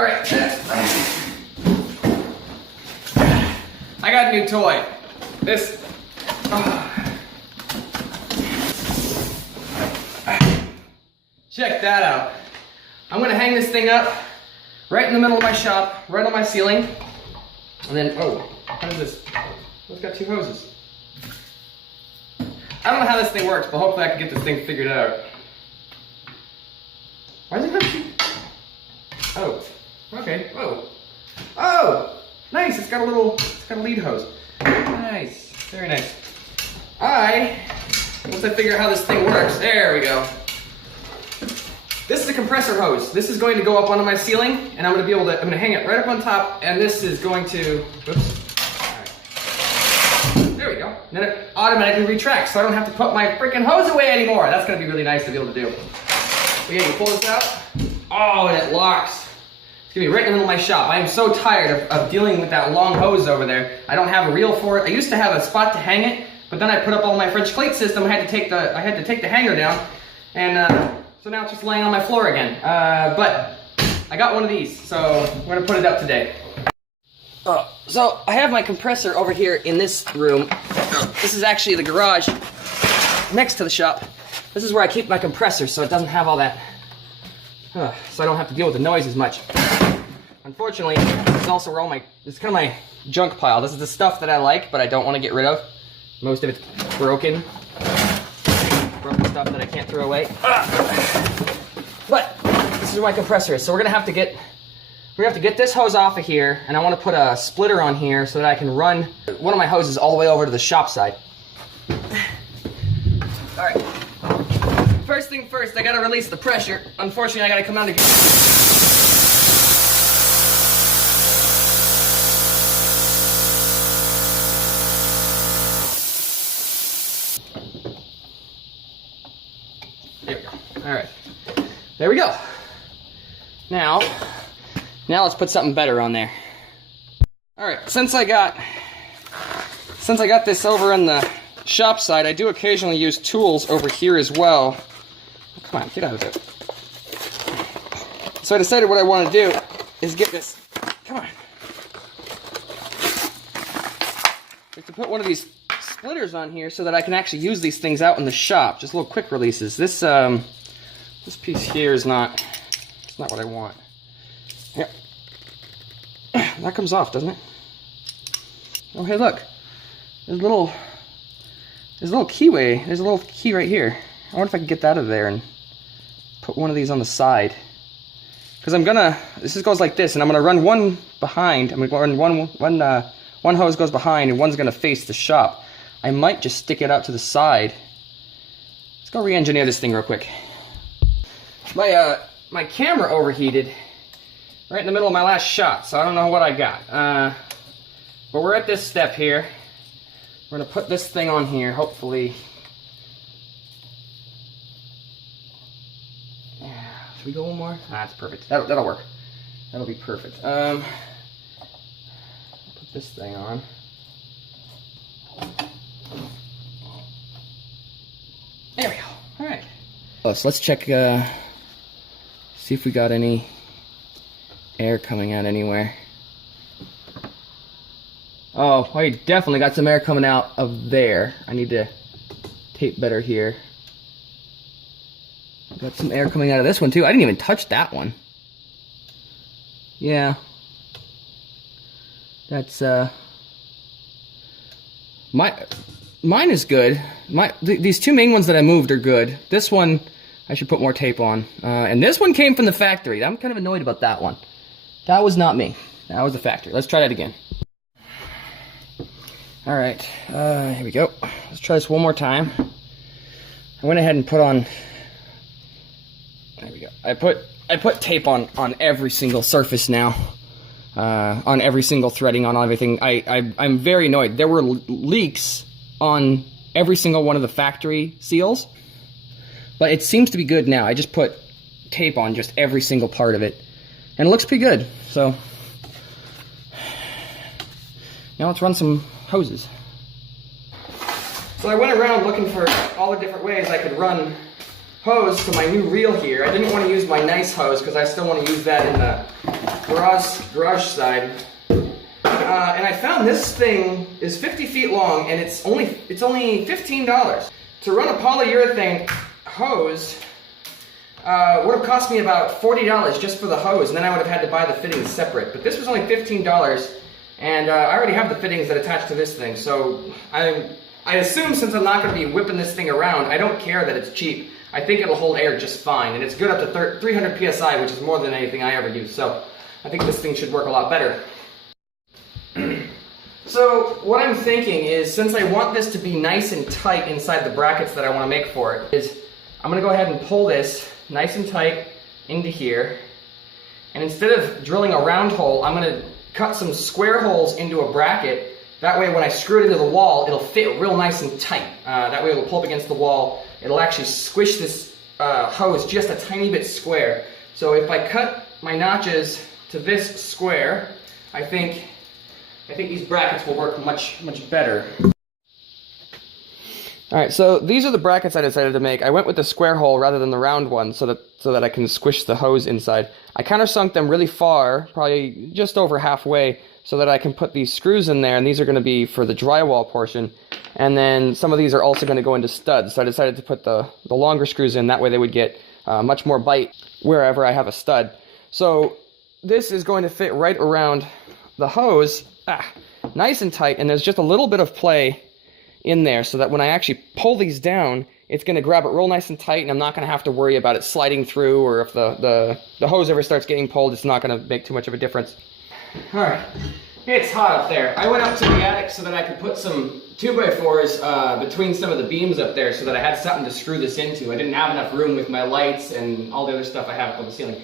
All right. I got a new toy. This. Check that out. I'm gonna hang this thing up right in the middle of my shop, right on my ceiling. And then, oh, what is this? It's got two hoses. I don't know how this thing works, but hopefully I can get this thing figured out. Why does it have two? Oh, okay. Oh, oh, nice. It's got a lead hose. Nice, very nice. Once I figure out how this thing works, there we go. This is a compressor hose. This is going to go up onto my ceiling, and I'm going to hang it right up on top, and this is going to, whoops. All right. There we go. And then it automatically retracts, so I don't have to put my freaking hose away anymore. That's going to be really nice to be able to do. So yeah, you pull this out. Oh, and it locks. It's going to be right in the middle of my shop. I am so tired of dealing with that long hose over there. I don't have a reel for it. I used to have a spot to hang it, but then I put up all my French plate system. I had to take the hanger down, and so now it's just laying on my floor again. But I got one of these, so we're gonna put it up today. So I have my compressor over here in this room. This is actually the garage next to the shop. This is where I keep my compressor, so it doesn't have all that, so I don't have to deal with the noise as much. Unfortunately, this is also where it's kind of my junk pile. This is the stuff that I like, but I don't want to get rid of. Most of it's broken stuff that I can't throw away. But this is where my compressor is. So we're gonna have to get this hose off of here, and I want to put a splitter on here so that I can run one of my hoses all the way over to the shop side. All right. First thing first, I gotta release the pressure. Unfortunately, I gotta come down to. Alright, there we go. Now let's put something better on there. Alright, since I got this over on the shop side, I do occasionally use tools over here as well. Oh, come on, get out of it. So I decided what I want to do is get this, come on. To put one of these splitters on here so that I can actually use these things out in the shop, just little quick releases. This piece here is not what I want. Yep. That comes off, doesn't it? Oh, hey, look. There's a little keyway. There's a little key right here. I wonder if I can get that out of there and put one of these on the side. Because this goes like this, and I'm gonna run one behind. I'm gonna run one hose goes behind, and one's gonna face the shop. I might just stick it out to the side. Let's go re-engineer this thing real quick. My camera overheated right in the middle of my last shot, so I don't know what I got. But we're at this step here. We're gonna put this thing on here, hopefully. Yeah, should we go one more? That's perfect. That'll work. That'll be perfect. Put this thing on. There we go. All right. So let's check. See if we got any air coming out anywhere. Oh, I definitely got some air coming out of there. I need to tape better here. Got some air coming out of this one too. I didn't even touch that one. Yeah. That's mine is good. These two main ones that I moved are good. This one I should put more tape on. And this one came from the factory. I'm kind of annoyed about that one. That was not me. That was the factory. Let's try that again. Alright, here we go. Let's try this one more time. I went ahead and put on... There we go. I put tape on every single surface now. On every single threading, on everything. I'm very annoyed. There were leaks on every single one of the factory seals. But it seems to be good now. I just put tape on just every single part of it. And it looks pretty good. So now let's run some hoses. So I went around looking for all the different ways I could run hose to my new reel here. I didn't want to use my nice hose because I still want to use that garage side. And I found this thing is 50 feet long, and it's only $15. To run a polyurethane hose would have cost me about $40 just for the hose, and then I would have had to buy the fittings separate. But this was only $15, and I already have the fittings that attach to this thing. So I assume, since I'm not going to be whipping this thing around, I don't care that it's cheap. I think it'll hold air just fine, and it's good up to 300 PSI, which is more than anything I ever use. So I think this thing should work a lot better. So what I'm thinking is, since I want this to be nice and tight inside the brackets that I want to make for it, is I'm going to go ahead and pull this nice and tight into here, and instead of drilling a round hole, I'm going to cut some square holes into a bracket. That way when I screw it into the wall, it'll fit real nice and tight. That way it'll pull up against the wall. It'll actually squish this hose just a tiny bit square. So if I cut my notches to this square, I think these brackets will work much better. Alright, so these are the brackets I decided to make. I went with the square hole rather than the round one so that I can squish the hose inside. I countersunk them really far, probably just over halfway, so that I can put these screws in there, and these are going to be for the drywall portion. And then some of these are also going to go into studs, so I decided to put the longer screws in. That way they would get much more bite wherever I have a stud. So this is going to fit right around the hose, nice and tight, and there's just a little bit of play in there so that when I actually pull these down, it's going to grab it real nice and tight, and I'm not going to have to worry about it sliding through, or if the hose ever starts getting pulled, it's not going to make too much of a difference. Alright, it's hot up there. I went up to the attic so that I could put some 2x4s between some of the beams up there so that I had something to screw this into. I didn't have enough room with my lights and all the other stuff I have up on the ceiling.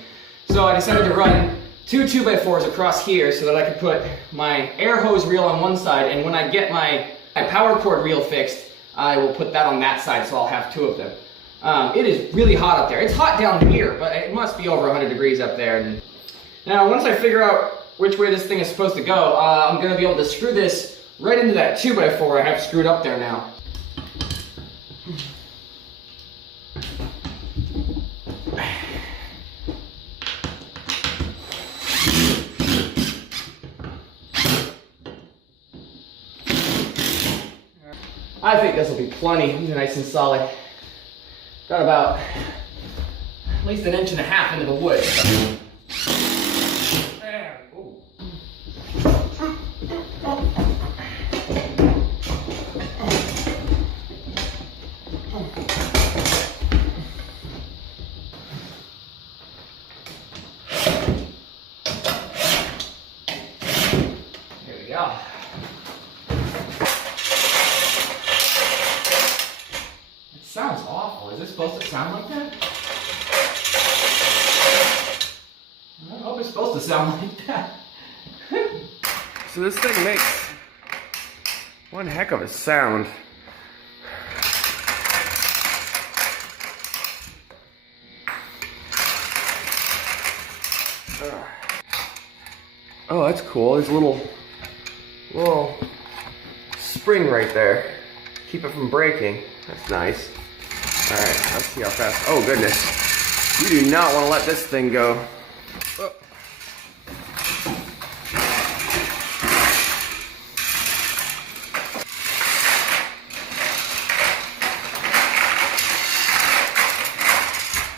So I decided to run two 2x4s across here so that I could put my air hose reel on one side, and when I get my power cord reel fixed, I will put that on that side, so I'll have two of them. It is really hot up there. It's hot down here, but it must be over 100 degrees up there. And now, once I figure out which way this thing is supposed to go, I'm going to be able to screw this right into that 2x4 I have screwed up there now. I think this will be plenty. These are nice and solid. Got about at least 1.5 inches into the wood. There we go. Sounds awful. Is it supposed to sound like that? I hope it's supposed to sound like that. So this thing makes one heck of a sound. Oh, that's cool. There's a little spring right there. Keep it from breaking. That's nice. Alright, let's see how fast. Oh, goodness. You do not want to let this thing go. Oh.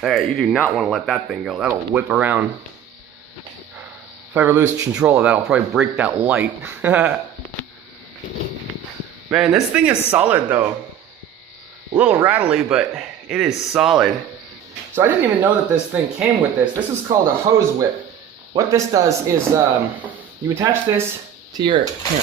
Alright, you do not want to let that thing go. That'll whip around. If I ever lose control of that, I'll probably break that light. Man, this thing is solid though. A little rattly, but it is solid. So I didn't even know that this thing came with this. This is called a hose whip. What this does is you attach this to your, here.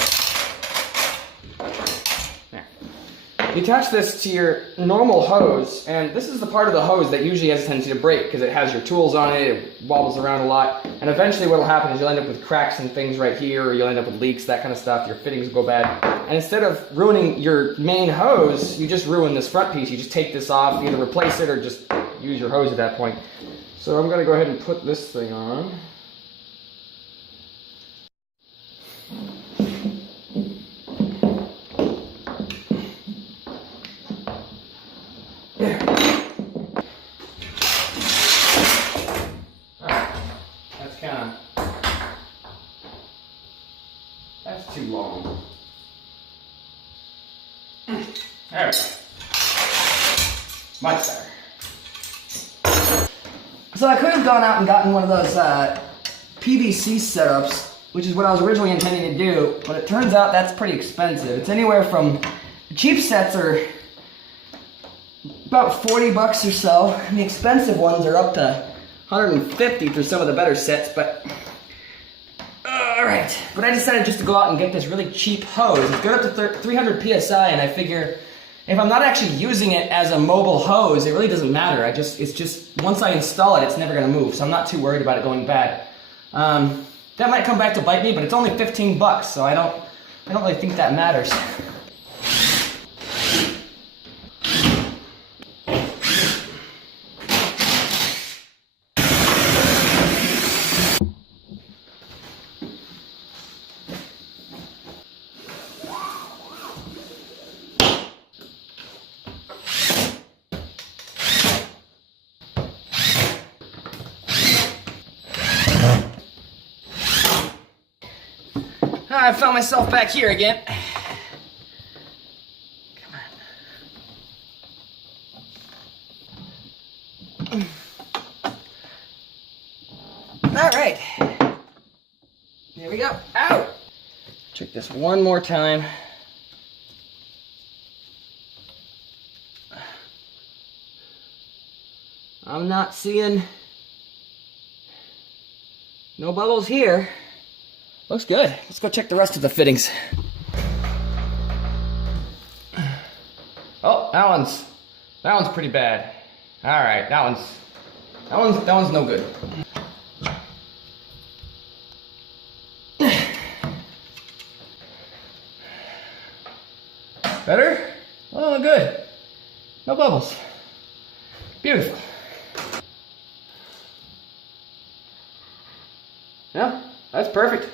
You attach this to your normal hose, and this is the part of the hose that usually has a tendency to break because it has your tools on it, it wobbles around a lot, and eventually what will happen is you'll end up with cracks and things right here, or you'll end up with leaks, that kind of stuff, your fittings will go bad. And instead of ruining your main hose, you just ruin this front piece. You just take this off, either replace it or just use your hose at that point. So I'm going to go ahead and put this thing on. long. There we go. Much better. So I could have gone out and gotten one of those PVC setups, which is what I was originally intending to do, but it turns out that's pretty expensive. It's anywhere from, cheap sets are about 40 bucks or so, and the expensive ones are up to 150 for some of the better sets, but alright. But I decided just to go out and get this really cheap hose. It's good up to 300 PSI, and I figure if I'm not actually using it as a mobile hose, it really doesn't matter. It's just, once I install it, it's never gonna move, so I'm not too worried about it going bad. That might come back to bite me, but it's only 15 bucks, so I don't really think that matters. I found myself back here again. Come on. All right. Here we go. Ow! Check this one more time. I'm not seeing no bubbles here. Looks good. Let's go check the rest of the fittings. Oh, that one's pretty bad. All right, that one's no good. Better? Oh, good. No bubbles. Beautiful. Yeah, that's perfect.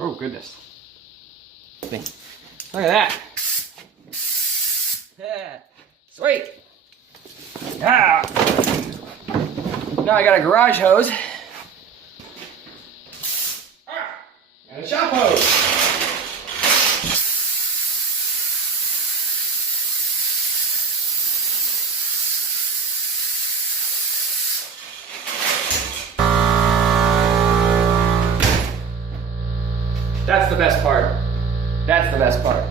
Oh, goodness. Look at that. Yeah. Sweet. Ah. Now I got a garage hose. And a shop hose. That's the best part. That's the best part.